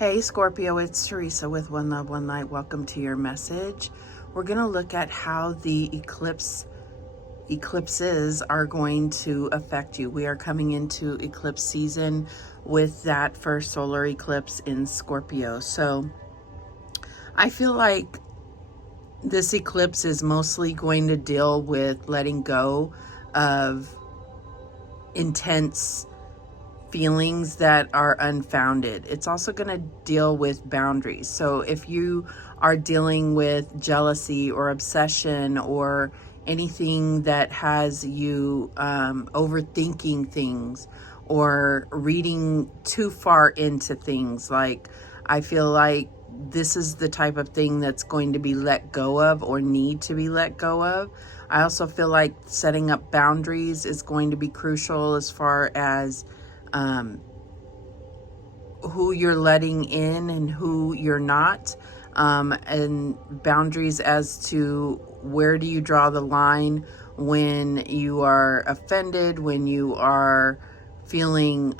Hey Scorpio, it's Teresa with One Love, One Light. Welcome to your message. We're going to look at how the eclipses are going to affect you. We are coming into eclipse season with that first solar eclipse in Scorpio. So I feel like this eclipse is mostly going to deal with letting go of intense feelings that are unfounded. It's also going to deal with boundaries. So if you are dealing with jealousy or obsession or anything that has you overthinking things or reading too far into things, like I feel like this is the type of thing that's going to be let go of or need to be let go of. I also feel like setting up boundaries is going to be crucial as far as who you're letting in and who you're not, and boundaries as to where do you draw the line when you are offended, when you are feeling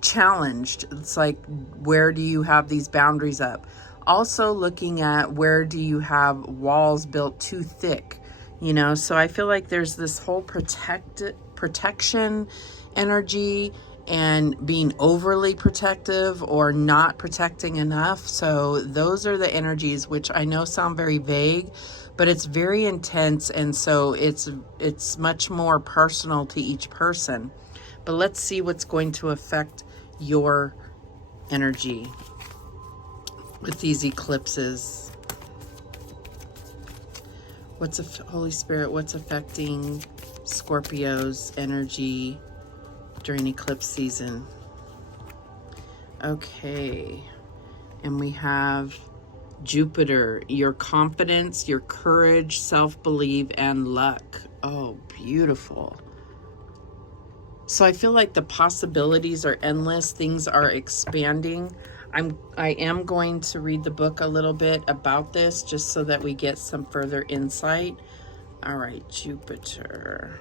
challenged. It's like, where do you have these boundaries up? Also looking at where do you have walls built too thick, so I feel like there's this whole protection energy and being overly protective or not protecting enough. So those are the energies, which I know sound very vague, but it's very intense, and so it's much more personal to each person. But let's see what's going to affect your energy with these eclipses. Holy Spirit, what's affecting Scorpio's energy during eclipse season? Okay. And we have Jupiter, your confidence, your courage, self-belief, and luck. Oh, beautiful. So I feel like the possibilities are endless. Things are expanding. I am going to read the book a little bit about this just so that we get some further insight. All right, Jupiter.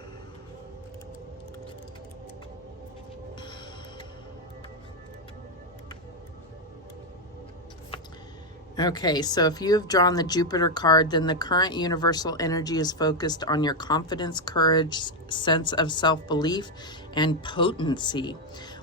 Okay, so if you have drawn the Jupiter card, then the current universal energy is focused on your confidence, courage, sense of self-belief, and potency.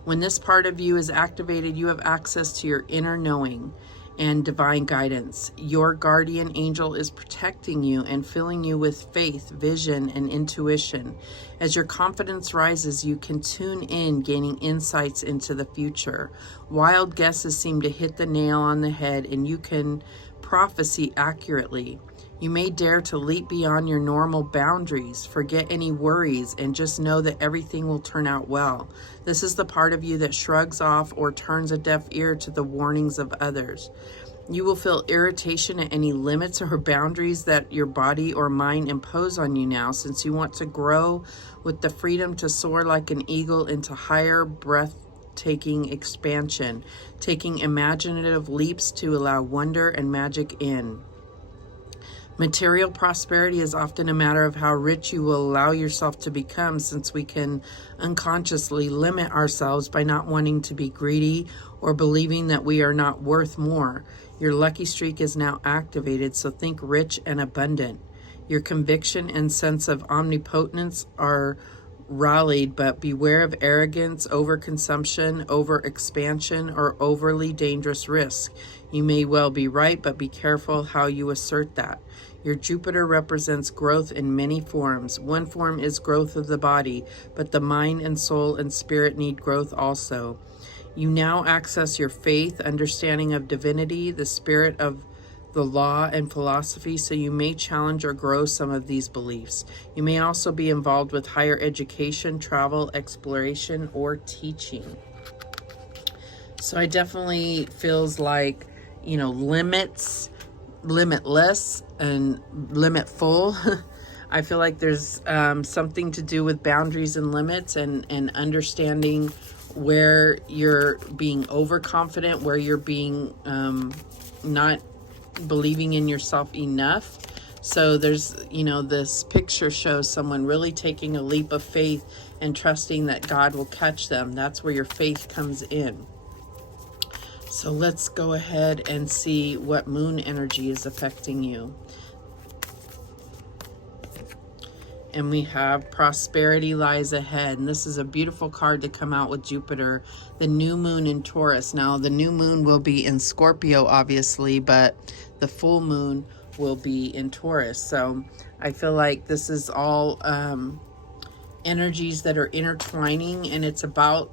When this part of you is activated, you have access to your inner knowing and divine guidance. Your guardian angel is protecting you and filling you with faith, vision, and intuition. As your confidence rises, you can tune in, gaining insights into the future. Wild guesses seem to hit the nail on the head, and you can prophesy accurately. You may dare to leap beyond your normal boundaries, forget any worries, and just know that everything will turn out well. This is the part of you that shrugs off or turns a deaf ear to the warnings of others. You will feel irritation at any limits or boundaries that your body or mind impose on you now, since you want to grow with the freedom to soar like an eagle into higher, breathtaking expansion, taking imaginative leaps to allow wonder and magic in. Material prosperity is often a matter of how rich you will allow yourself to become, since we can unconsciously limit ourselves by not wanting to be greedy or believing that we are not worth more. Your lucky streak is now activated, so think rich and abundant. Your conviction and sense of omnipotence are rallied, but beware of arrogance, overconsumption, overexpansion, or overly dangerous risk. You may well be right, but be careful how you assert that. Your Jupiter represents growth in many forms. One form is growth of the body, but the mind and soul and spirit need growth also. You now access your faith, understanding of divinity, the spirit of the law and philosophy, so you may challenge or grow some of these beliefs. You may also be involved with higher education, travel, exploration, or teaching. So I definitely feels like, limitless and limitful. I feel like there's something to do with boundaries and limits, and understanding where you're being overconfident, where you're being not believing in yourself enough. So there's, this picture shows someone really taking a leap of faith and trusting that God will catch them. That's where your faith comes in. So let's go ahead and see what moon energy is affecting you. And we have prosperity lies ahead. And this is a beautiful card to come out with Jupiter, the new moon in Taurus. Now, the new moon will be in Scorpio, obviously, but the full moon will be in Taurus. So I feel like this is all energies that are intertwining, and it's about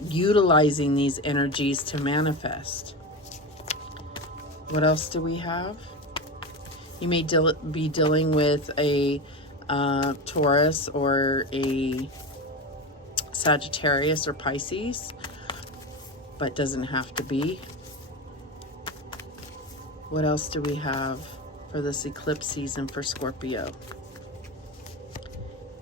utilizing these energies to manifest. What else do we have? You may be dealing with a Taurus or a Sagittarius or Pisces, but doesn't have to be. What else do we have for this eclipse season for Scorpio?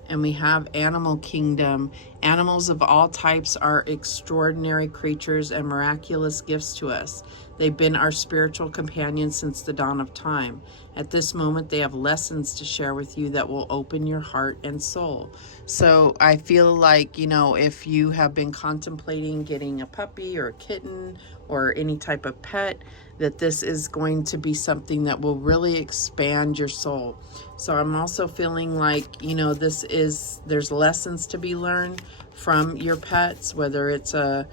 And we have animal kingdom. Animals of all types are extraordinary creatures and miraculous gifts to us. They've been our spiritual companions since the dawn of time. At this moment, they have lessons to share with you that will open your heart and soul. So I feel like, you know, if you have been contemplating getting a puppy or a kitten or any type of pet, that this is going to be something that will really expand your soul. So I'm also feeling like, you know, there's lessons to be learned from your pets, whether it's a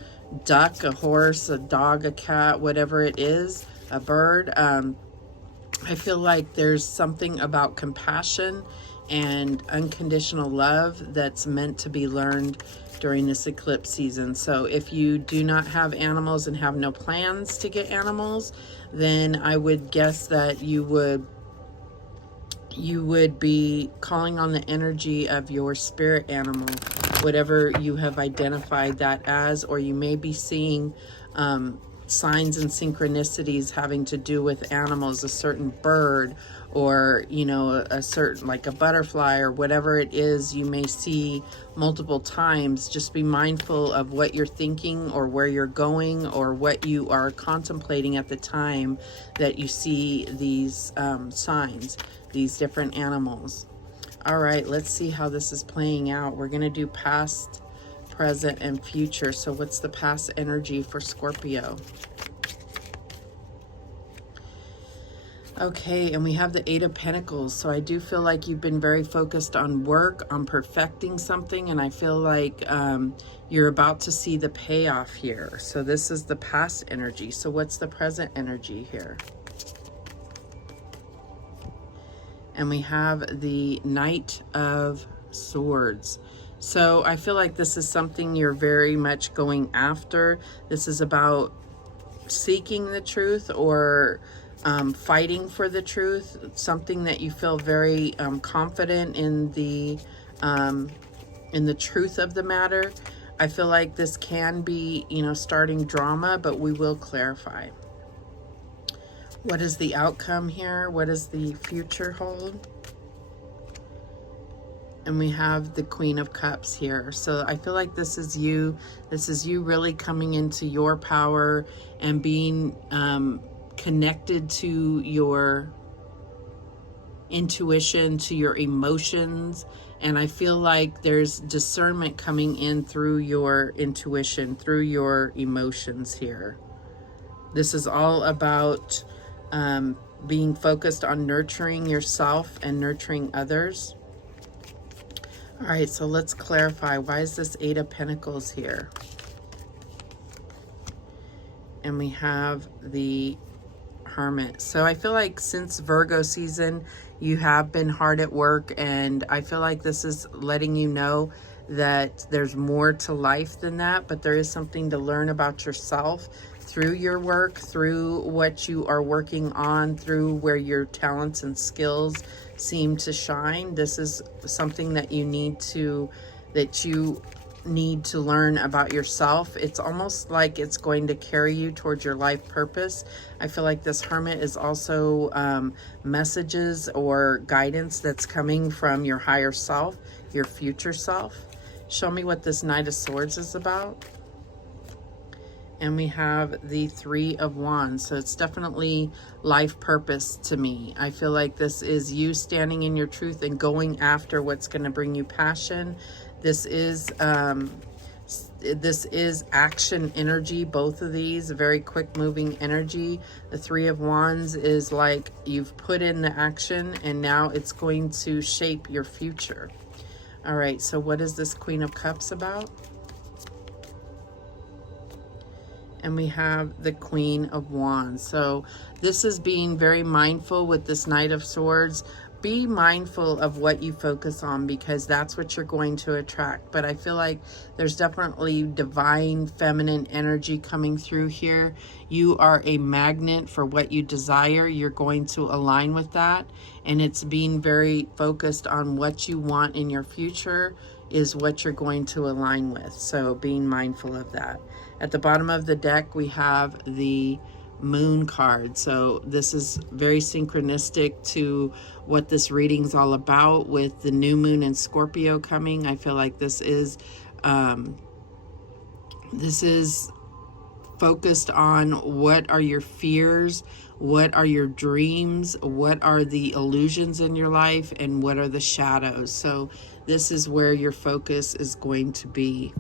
duck, a horse, a dog, a cat, whatever it is, a bird. I feel like there's something about compassion and unconditional love that's meant to be learned during this eclipse season. So if you do not have animals and have no plans to get animals, then I would guess that you would be calling on the energy of your spirit animal, whatever you have identified that as, or you may be seeing signs and synchronicities having to do with animals, a certain bird, or, you know, a certain, like a butterfly or whatever it is you may see multiple times. Just be mindful of what you're thinking or where you're going or what you are contemplating at the time that you see these signs, these different animals. All right, let's see how this is playing out. We're going to do past, present, and future. So what's the past energy for Scorpio? Okay, and we have the Eight of Pentacles. So I do feel like you've been very focused on work, on perfecting something, and I feel like you're about to see the payoff here. So this is the past energy. So what's the present energy here? And we have the Knight of Swords. So I feel like this is something you're very much going after. This is about seeking the truth or fighting for the truth, something that you feel very confident in the truth of the matter. I feel like this can be, you know, starting drama, but we will clarify. What is the outcome here? What does the future hold? And we have the Queen of Cups here. So I feel like this is you. This is you really coming into your power and being connected to your intuition, to your emotions. And I feel like there's discernment coming in through your intuition, through your emotions here. This is all about being focused on nurturing yourself and nurturing others. All right, so let's clarify. Why is this Eight of Pentacles here? And we have the Hermit. So I feel like since Virgo season, you have been hard at work, and I feel like this is letting you know that there's more to life than that, but there is something to learn about yourself through your work, through what you are working on, through where your talents and skills seem to shine. This is something that you need to learn about yourself. It's almost like it's going to carry you towards your life purpose. I feel like this Hermit is also messages or guidance that's coming from your higher self, your future self. Show me what this Knight of Swords is about. And we have the Three of Wands. So it's definitely life purpose to me. I feel like this is you standing in your truth and going after what's going to bring you passion. This is action energy. Both of these, very quick moving energy. The Three of Wands is like you've put in the action and now it's going to shape your future. All right, so what is this Queen of Cups about? And we have the Queen of Wands. So this is being very mindful with this Knight of Swords. Be mindful of what you focus on, because that's what you're going to attract. But I feel like there's definitely divine feminine energy coming through here. You are a magnet for what you desire. You're going to align with that. And it's being very focused on what you want in your future is what you're going to align with. So being mindful of that. At the bottom of the deck, we have the Moon card. So this is very synchronistic to what this reading's all about, with the new moon in Scorpio coming. I feel like this is focused on what are your fears, what are your dreams, what are the illusions in your life, and what are the shadows. So this is where your focus is going to be.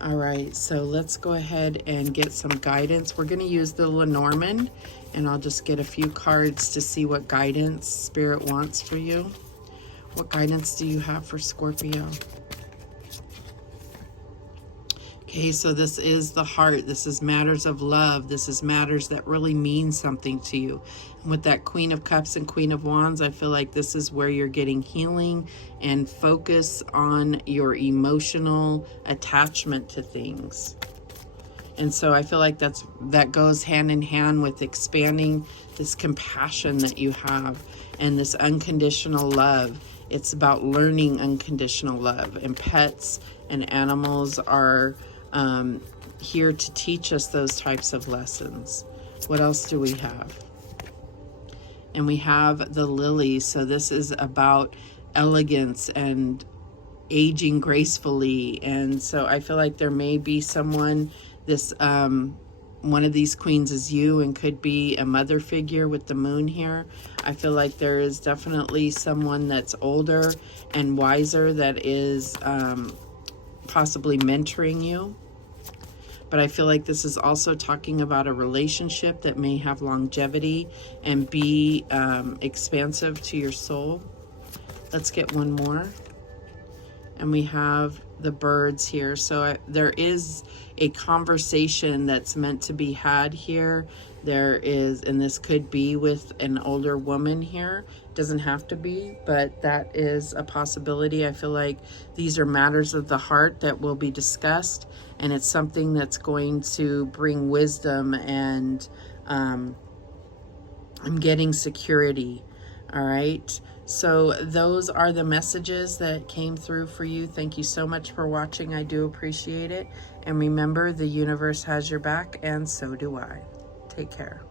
All right, so let's go ahead and get some guidance. We're going to use the Lenormand, and I'll just get a few cards to see what guidance Spirit wants for you. What guidance do you have for Scorpio? Okay, so this is the heart. This is matters of love. This is matters that really mean something to you. And with that Queen of Cups and Queen of Wands, I feel like this is where you're getting healing and focus on your emotional attachment to things. And so I feel like that goes hand in hand with expanding this compassion that you have and this unconditional love. It's about learning unconditional love, and pets and animals are here to teach us those types of lessons. What else do we have? And we have the Lily. So this is about elegance and aging gracefully. And so I feel like there may be someone, this one of these queens is you, and could be a mother figure with the moon here. I feel like there is definitely someone that's older and wiser that is possibly mentoring you. But I feel like this is also talking about a relationship that may have longevity and be expansive to your soul. Let's get one more. And we have the birds here. So there is a conversation that's meant to be had here. There is, and this could be with an older woman here. Doesn't have to be, but that is a possibility. I feel like these are matters of the heart that will be discussed, and it's something that's going to bring wisdom and I'm getting security. All right. So those are the messages that came through for you. Thank you so much for watching. I do appreciate it. And remember, the universe has your back, and so do I. Take care.